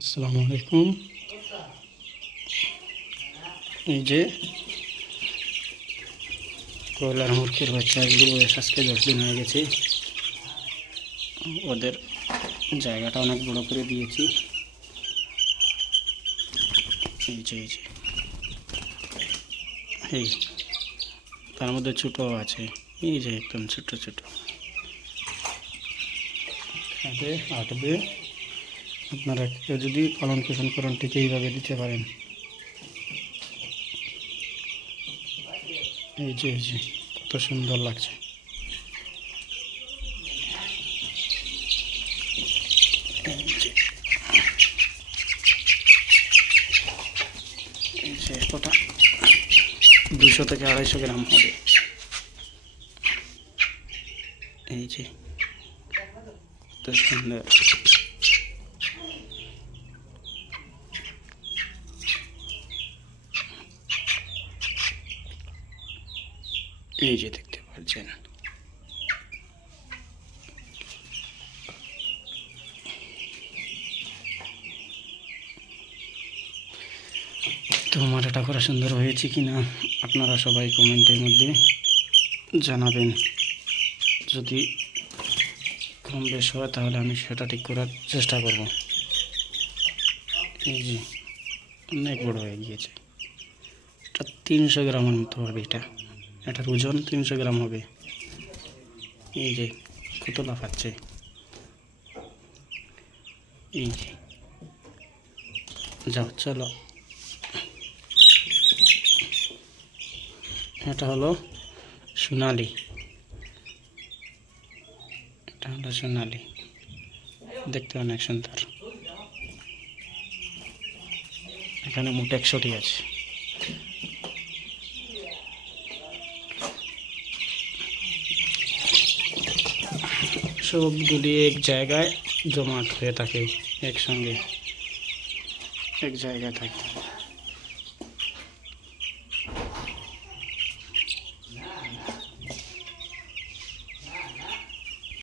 আসসালামু আলাইকুম। এই যে কয়লার মুরগির বাচ্চাগুলো বয়স আজকে 10 দিন হয়ে গেছে। ওদের জায়গাটা অনেক বড় করে দিয়েছি। এই তার মধ্যে ছোট আছে, এই যে একদম ছোট ছোট খাবে আটবে। আপনারা কেউ যদি পালন পোষণ করেন ঠিক এইভাবে দিতে পারেন। এই যে কত সুন্দর লাগছে। এই যে কটা 200 থেকে 250 গ্রাম হবে। এই যে কত সুন্দর। এই যে দেখতে পাচ্ছেন, তো আমার এটা করা সুন্দর হয়েছে কিনা আপনারা সবাই কমেন্টের মধ্যে জানাবেন। যদি কম বেশ হয় তাহলে আমি সেটা ঠিক করার চেষ্টা করব। এই যে অনেক বড় হয়ে গিয়েছে, এটা 300 গ্রামের মতো হবে। এটার ওজন 300 গ্রাম হবে। এই যে কত লাফাচ্ছে। এই যে যাও চলো। এটা হলো সোনালি, দেখতে অনেক সুন্দর। এখানে মোট 100টি আছে। সবগুলি এক জায়গায় জমাট হয়ে থাকে, একসঙ্গে এক জায়গায় থাকে।